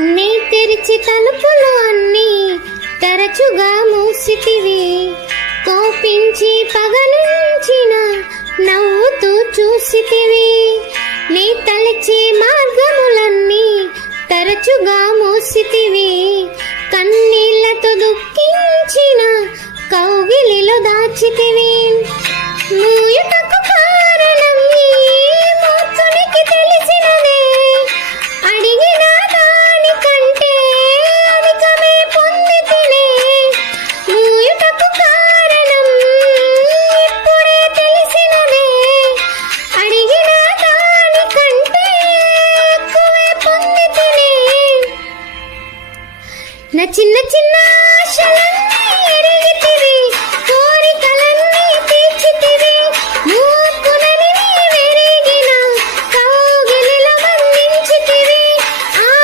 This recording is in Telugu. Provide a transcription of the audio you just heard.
నీ తెరిచి తలుపులు అన్నీ తరచుగా మూసితివి. కోపించి పగలించిన నవ్వుతూ చూసితివి. నీ తలచే మార్గములన్నీ తరచుగా మూసితివి. కన్నీళ్ళతో దుఃఖించిన కౌగిలిలో దాచితివి. నా చిన్న చిన్న ఆశల.